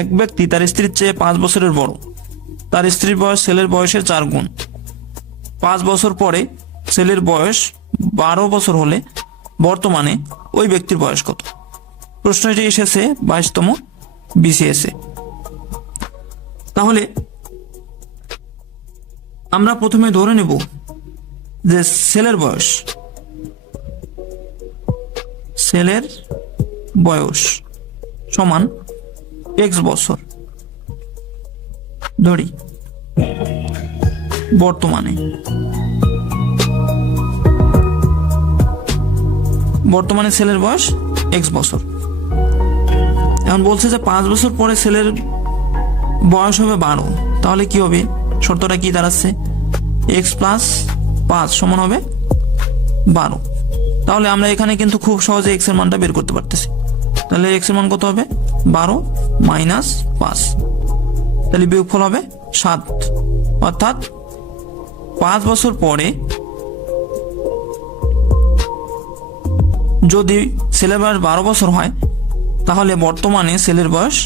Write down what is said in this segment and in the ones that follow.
এক ব্যক্তি তার স্ত্রীর চেয়ে 5 বছরের বড়। তার স্ত্রীর বয়স ছেলের বয়সের 4 গুণ। 5 বছর পরে ছেলের বয়স 12 বছর হলে বর্তমানে ওই ব্যক্তির বয়স কত? প্রশ্নটি এসেছে 22তম বিসিএসে। তাহলে আমরা প্রথমে ধরে নেব যে ছেলের বয়স সমান এক্স বছর ধরি। বর্তমানে ছেলের বয়স এক্স বছর। এখন বলছে যে 5 বছর পরে ছেলের বয়স হবে 12। তাহলে কি হবে? শর্তটা কি দাঁড়াচ্ছে? এক্স প্লাস 5 সমান হবে 12। তাহলে আমরা এখানে কিন্তু খুব সহজে এক্স এর মানটা বের করতে পারতেছি। তাহলে এক্স এর মান কত হবে? 12 মাইনাস 5। তাহলে বিয়োগফল হবে 7। অর্থাৎ 5 বছর পরে যদি ছেলের বয়স 12 বছর হয় তাহলে বর্তমানে ছেলের বয়স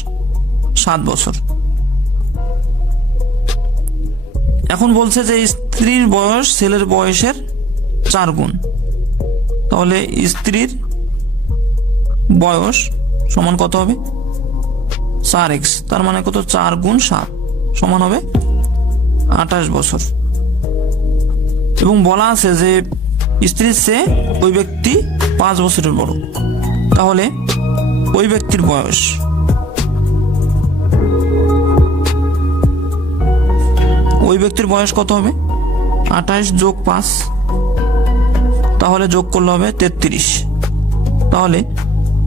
7 বছর। এখন বলছে যে স্ত্রীর বয়স ছেলের বয়সের 4 গুণ। তাহলে স্ত্রীর বয়স সমান কত হবে? 4x। তার মানে কত? 4 গুণ 7 সমান হবে 28 বছর। এবং বলা আছে যে স্ত্রীর চেয়ে ওই ব্যক্তি 5 বছরের বড়। তাহলে ওই ব্যক্তির বয়স কত হবে? 28 যোগ 5, তাহলে যোগ করলে হবে 33। তাহলে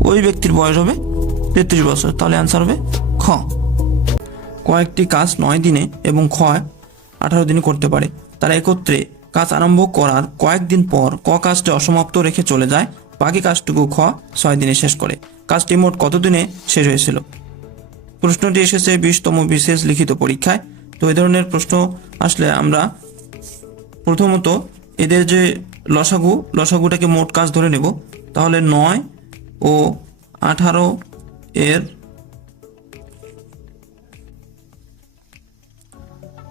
ওই ব্যক্তির বয়স হবে 33 বছর। তাহলে অ্যান্সার হবে খ। কয়েকটি কাজ 9 দিনে এবং খ 18 দিনে করতে পারে। তারা একত্রে কাজ আরম্ভ করার কয়েকদিন পর ক কাজটি অসমাপ্ত রেখে চলে যায়। বাকি কাজটুকু খ 6 দিনে শেষ করে। কাজটি মোট কত দিনে শেষ হয়েছিল? প্রশ্নটি এসেছে 20তম বিশেষ লিখিত পরীক্ষায়। তো এই ধরনের প্রশ্ন আসলে আমরা প্রথমত এদের যে লসাগুটাকে মোট কাজ ধরে নেব। তাহলে 9 ও 18 এর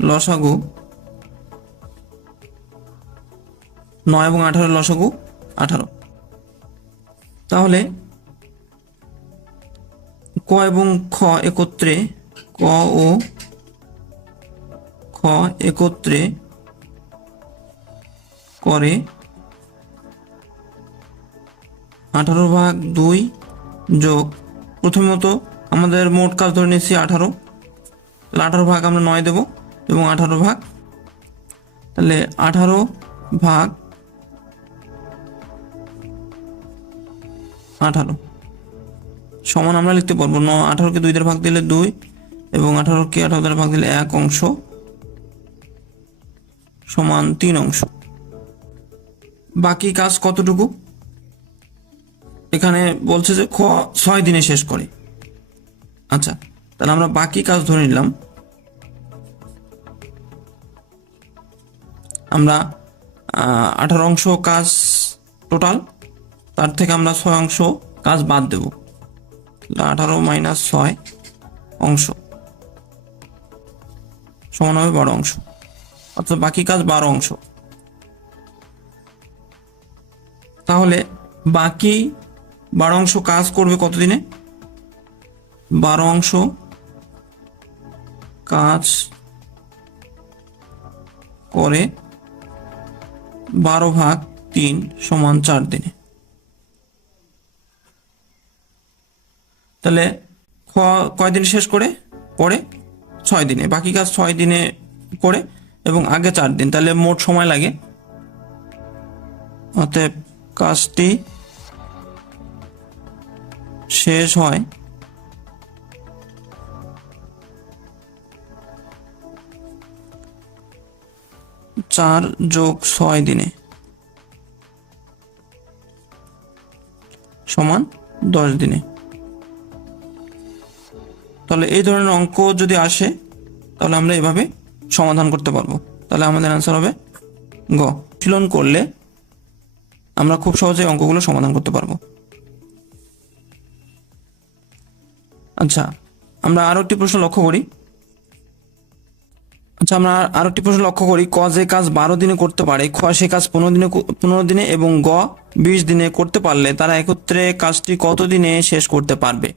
লসাগু, 9 এবং 18 লসাগু 18। তাহলে ক এবং খ একত্রে করে 18/2 যোগ, প্রথমত আমাদের মোট কাজ ধরে নিচ্ছি 18। তাহলে 18 ভাগ আমরা 9 দেব এবং 18 ভাগ, তাহলে 18 ভাগ 18 সমান আমরা লিখতে পারবো 18কে 2 দ্বারা ভাগ দিলে 2 এবং 18কে 18 দ্বারা ভাগ দিলে 1 অংশ সমান 3 অংশ। বাকি কাজ কতটুকু? এখানে বলছে যে খ 6 দিনে শেষ করে। আচ্ছা, তাহলে আমরা বাকি কাজ ধরে নিলাম। আমরা 18 অংশ কাজ টোটাল, তার থেকে আমরা 6 অংশ কাজ বাদ দেব। 18 মাইনাস 6 অংশ সমান হবে 12 অংশ। অর্থাৎ বাকি কাজ 12 অংশ। তাহলে বাকি 12 অংশ কাজ করবে কতদিনে? 12 অংশ কাজ করে 12/3 সমান 4 দিনে। তাহলে কয় দিনে শেষ করে? পরে 6 দিনে। বাকি কাজ 6 দিনে করে এবং আগে 4 দিন। তাহলে মোট সময় লাগে, অতএব কাজটি শেষ হয় 4 যোগ 6 দিনে সমান 10 দিনে। তাহলে এই ধরনের অঙ্ক যদি আসে তাহলে আমরা এভাবে সমাধান করতে পারবো। তাহলে আমাদের অ্যান্সার হবে গ। অনুশীলন করলে আমরা খুব সহজে অঙ্কগুলো সমাধান করতে পারবো। আচ্ছা, আমরা আরো একটি প্রশ্ন লক্ষ্য করি। আচ্ছা, আমরা আরো একটি প্রশ্ন লক্ষ্য করি। ক যে কাজ 12 দিনে করতে পারে, খ সে কাজ 15 দিনে এবং গ 20 দিনে করতে পারলে তারা একত্রে কাজটি কত দিনে শেষ করতে পারবে।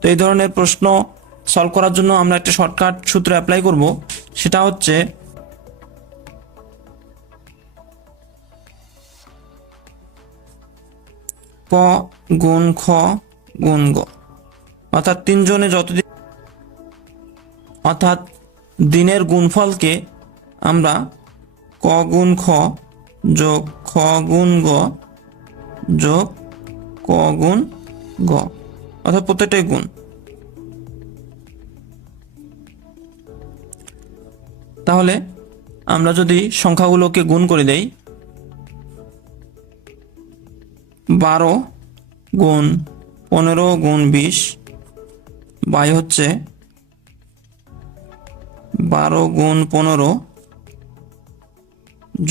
তো এই ধরনের প্রশ্ন সলভ করার জন্য আমরা একটা শর্টকাট সূত্র অ্যাপ্লাই করব। সেটা হচ্ছে ক গুণ খ গুণ গ, অর্থাৎ তিনজনে যতদিন, অর্থাৎ দিনের গুণফলকে আমরা ক গুণ খ যোগ খ গুণ গ যোগ ক গুণ গ, অর্থাৎ প্রত্যেকটাই গুণ। তাহলে আমরা যদি সংখ্যাগুলোকে গুণ করে দেই, 12 গুণ 15 গুণ 20 বাই হচ্ছে 12 গুণ 15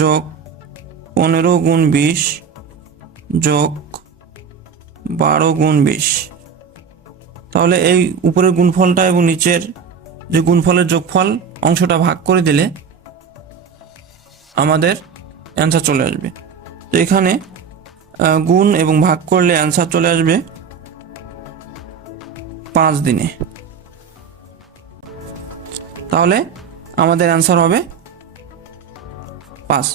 যোগ 15 গুণ 20 যোগ 12 গুণ 20। তাহলে এই উপরের গুণফলটা এবং নিচের যে গুণফলের যোগফল অংশটা ভাগ করে দিলে আমাদের অ্যান্সার চলে আসবে। তো এখানে গুণ এবং ভাগ করলে অ্যান্সার চলে আসবে 5 দিনে। তাহলে আমাদের অ্যান্সার হবে 5।